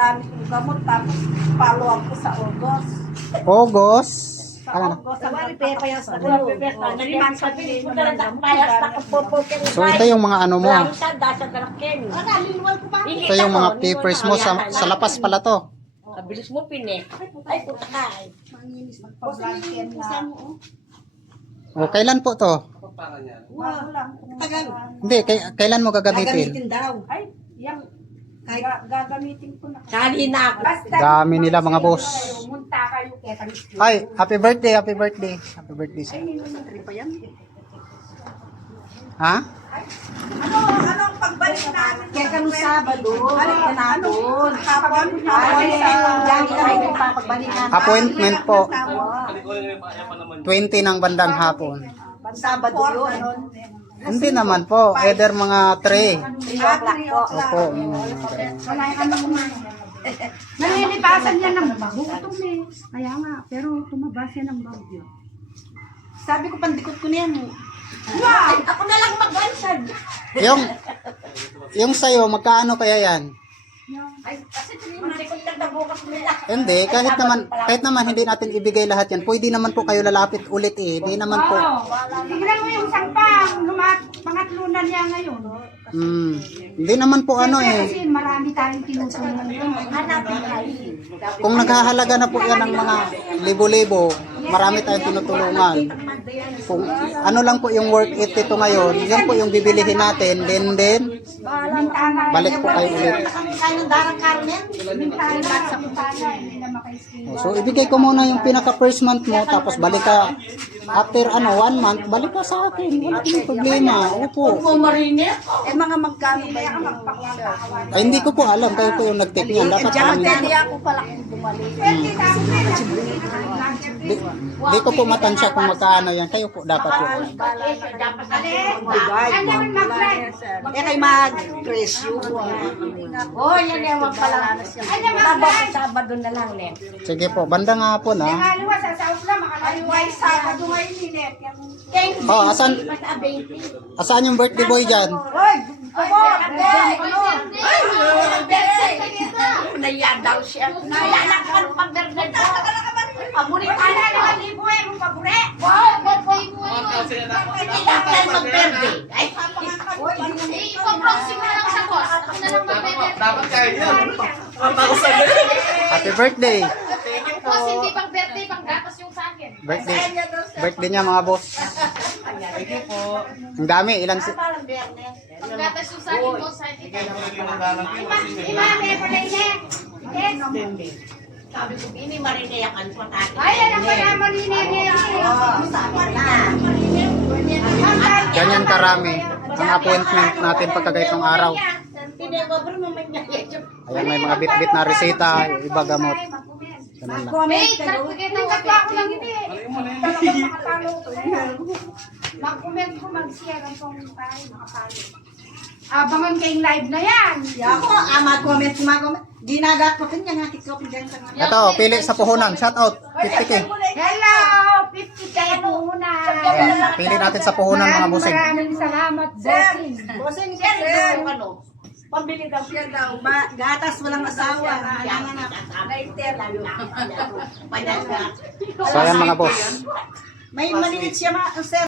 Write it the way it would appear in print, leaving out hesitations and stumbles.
dami kong gamot, tapos follow-up ko sa August. August. Sa Ano? August, ang payas na ko. Nalimang sabihin mo ng payas na ko po. So ito yung mga ano mo. Ito yung mga papers mo sa lapas pala to. Bilis mo pine. Ay, puta ka. Magpa-blanket na. O kailan po to? Bago lang. Tagal. Hindi, kailan mo gagamitin? Gagamitin daw. Ay, yung gagamitin ko na. Kanina ako. Basta, Dami nila mga boss. munta kayo kaya Ay, happy birthday, happy birthday. Happy birthday sir. Ha? Anong pagbalik namin? Kaya kami Sabado. Balik ka na doon. Hapon? Ay, diyan kami papagbalikan. Appointment po. 20 ng bandang hapon. Sabado yun. Hindi naman po, either mga 3. 3 o'clock po. Opo. Wala yung ano mo. Nalilipasan niya ng bagutong eh. Kaya nga, pero tumabas yan ng bagyo. Sabi ko, pandikot ko na yan. Wow! Ako na lang mag-ansad. Yung sa'yo, magkaano kaya yan? Ay, kasi mandikot ka na bukas nila. Hindi, kahit naman hindi natin ibigay lahat yan. Pwede naman po kayo lalapit ulit eh. Hindi naman po. Tignan mo yung sampang, pangatlo na niya ngayon. Hindi naman po ano eh. Kasi marami tayong tinutulungan. Hanapin tayo. Kung naghahalaga na po yan ng mga libo-libo, marami tayong tinutulungan. Kung ano lang po yung work it ito ngayon, yan po yung bibilihin natin, then balik po kayo ulit. Kaya ng darang Carmen. So ibigay ko muna yung pinaka first month mo, tapos balik ka after 1 month, balik ka sa akin. Wala kaming problema. Opo. Eh mga magkano ba yung Ay, hindi ko po alam, kayo po yung nag-take niyan. Dapat alam niyo. Hindi ako pala kung bumalik. Di ko po matansya kung magkaano yan. Kayo po dapat yun. Kaya kayo mag-presyo. Oh, yan yung pala. Sabado na lang, Len. Sige po, banda nga po na. Ay, Sabado ngayon, Linet. Oh, asan yung birthday boy dyan? Naiya daw siya. Naiya lang ka ng pag-birthday ko. Pabulit ka na ng libo eh, mong pabulit. Hindi dapat mag-birthday. Ay, ipaproxim na lang sa boss. Ako na lang mag-birthday. Dapat kayo yun. Happy birthday! Boss, hindi pang birthday, pang gatas yung sa akin. Birthday niya mga boss. Ang dami, ilan si... Pang gatas yung sa akin, boss. sabi ko, ini marinayakan ko natin. Ay, alam ko na, malinigay. Ganyan karami ang appointment natin pagkagaitong araw. Ayan, may mga bit-bit na reseta, yung iba gamot. Ganun lang. May, nagbigay ng Ako lang hindi. Mag-comment ko, mag-share ang kung tayo makapalo. Abangan kayong live na yan. Ako, mag-comment. Ginagat ko kanya nga kikopin dyan sa mga. Ito, pili sa puhunan. Shout out. 50K. Hello! 50 kayo muna. Ayan, pili natin sa puhunan mga busing. Maraming salamat, bossing. Bossing, sir, ano? Pambili daw siya daw. Gatas walang asawa. Kailangan na. So ayan mga boss. May maliit siya, sir.